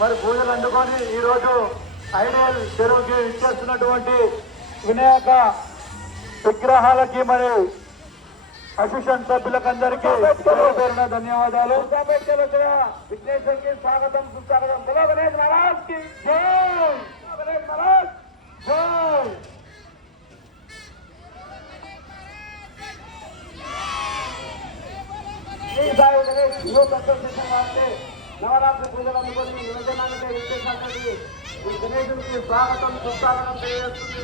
మరి పూజలు అందుకొని ఈరోజు ఐడియల్ చెరువుకి ఇచ్చేస్తున్నటువంటి వినాయక విగ్రహాలకి మరి అసిస్టెంట్ సభ్యులకు అందరికీ పేరున ధన్యవాదాలు. విఘ్నేశ్వరికి స్వాగతం సుస్వాగతం. గణేష్ మహారాజ్ కి జై. గణేష్ మహారాజ్ జై. నవరాత్రి పూజలు అందుకొని యువజనానికి విశేషానికి గణేశుడికి స్వాగతం సుస్వాగతం తెలియజేస్తుంది.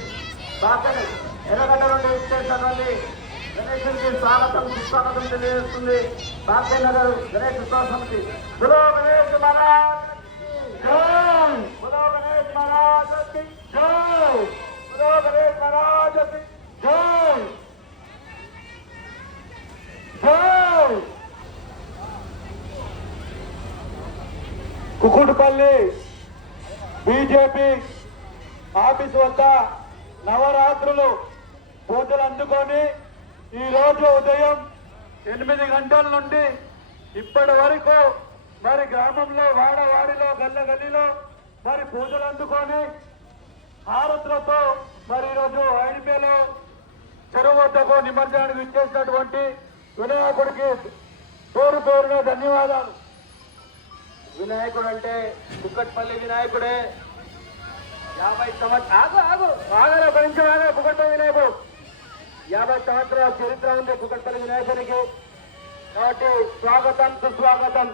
బాకనే ఎర్రగడ్డ నుండి విశేషాన్ని గణేశుడికి స్వాగతం సుస్వాగతం తెలియజేస్తుంది. బాకే నగర్ గణేష్ ఉత్సవ సమితి. బులో గణేష్ మహారాజ్ జై. బులో గణేష్ మహారాజ్ జై. బులో గణేష్ మహారాజ్ జై. జై. కుకుడుపల్లి బీజేపీ ఆఫీస్ వద్ద నవరాత్రులు పూజలు అందుకొని ఈరోజు ఉదయం 8 గంటల నుండి ఇప్పటి వరకు మరి గ్రామంలో వాడవాడిలో గల్లీలో మరి పూజలు అందుకొని హారతులతో మరి ఈరోజు ఐడిపేలో చెరువు వద్దకు నిమజ్జనానికి ఇచ్చేసినటువంటి వినాయకుడికి పేరు పేరున ధన్యవాదాలు. వినాయకుడు అంటే కుక్కట్పల్లి వినాయకుడే. 50 సంవత్సరాలు కుక్కట్పల్లి వినాయకుడు 50 సంవత్సరాల చరిత్ర ఉంది కుక్కట్పల్లి వినాయకుడికి. కాబట్టి స్వాగతం సుస్వాగతం.